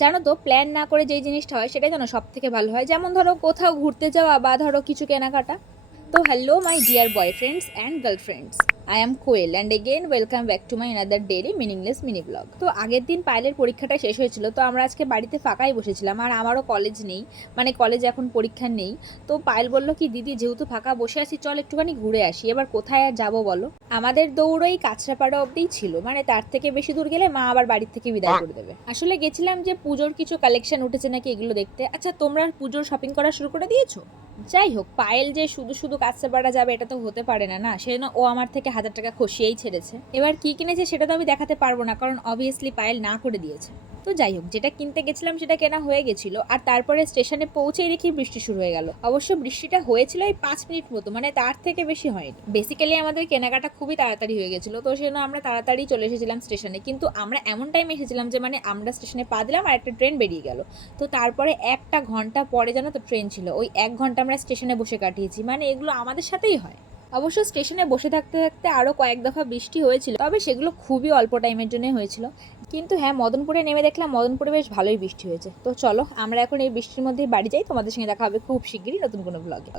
জানো তো, প্ল্যান না করে যেই জিনিসটা হয় সেটাই যেন সব থেকে ভালো হয়। যেমন ধরো কোথাও ঘুরতে যাওয়া বা ধরো কিছু কেনাকাটা। তো hello my dear boyfriends and girlfriends, I am Koel and again welcome back to my another daily meaningless mini blog. তো আগের দিন পায়েলের পরীক্ষাটা শেষ হয়েছিল, তো আমরা আজকে বাড়িতে ফাঁকাই বসেছিলাম, আর আমারও কলেজ নেই, মানে কলেজে এখন পরীক্ষা নেই। তো পায়েল বললো কি, দিদি যেহেতু ফাঁকা বসে আছি চল একটুখানি ঘুরে আসি। এবার কোথায় আর যাবো বলো? আমাদের দৌড় এই কাঁচরাপাড়া অবধিই ছিল, মানে তার থেকে বেশি দূর গেলে মা আবার বাড়ির থেকে বিদায় করে দেবে। আসলে গেছিলাম যে পুজোর কিছু কালেকশন উঠেছে নাকি এগুলো দেখতে। আচ্ছা, তোমরা পুজোর শপিং করা শুরু করে দিয়েছো? যাই হোক, পায়েল যে শুধু শুধু কাঁচরাপাড়া যাবে এটা তো হতে পারে না, না সেজন্য ও আমার থেকে 1000 টাকা খসিয়েই ছেড়েছে। এবার কি কিনেছে সেটা তো আমি দেখাতে পারবো না, কারণ অবভিয়াসলি পায়েল না করে দিয়েছে। তো যাই হোক, যেটা কিনতে গেছিলাম সেটা কেনা হয়ে গেছিল, আর তারপরে স্টেশনে পৌঁছেই দেখি বৃষ্টি শুরু হয়ে গেল। অবশ্য বৃষ্টিটা হয়েছিল এই 5 মিনিট মতো, মানে তার থেকে বেশি হয়নি। বেসিক্যালি আমাদের কেনাকাটা খুবই তাড়াতাড়ি হয়ে গেছিলো, তো সেজন্য আমরা তাড়াতাড়ি চলে এসেছিলাম স্টেশনে। কিন্তু আমরা এমন টাইমে এসেছিলাম যে মানে আমরা স্টেশনে পা দিলাম আর একটা ট্রেন বেরিয়ে গেল। তো তারপরে 1 ঘন্টা পরে জানো তো ট্রেন ছিল। ওই 1 ঘন্টা আমরা স্টেশনে বসে কাটিয়েছি, মানে এগুলো আমাদের সাথেই হয়। অবশ্য স্টেশনে বসে থাকতে থাকতে আরও কয়েক দফা বৃষ্টি হয়েছিল, তবে সেগুলো খুবই অল্প টাইমের জন্য হয়েছিল। কিন্তু হ্যাঁ, মদনপুরে নেমে দেখলাম মদনপুরে বেশ ভালোই বৃষ্টি হয়েছে। তো চলো আমরা এখন এই বৃষ্টির মধ্যেই বাড়ি যাই। তোমাদের সঙ্গে দেখা হবে খুব শিগগিরই নতুন কোনো ব্লগে।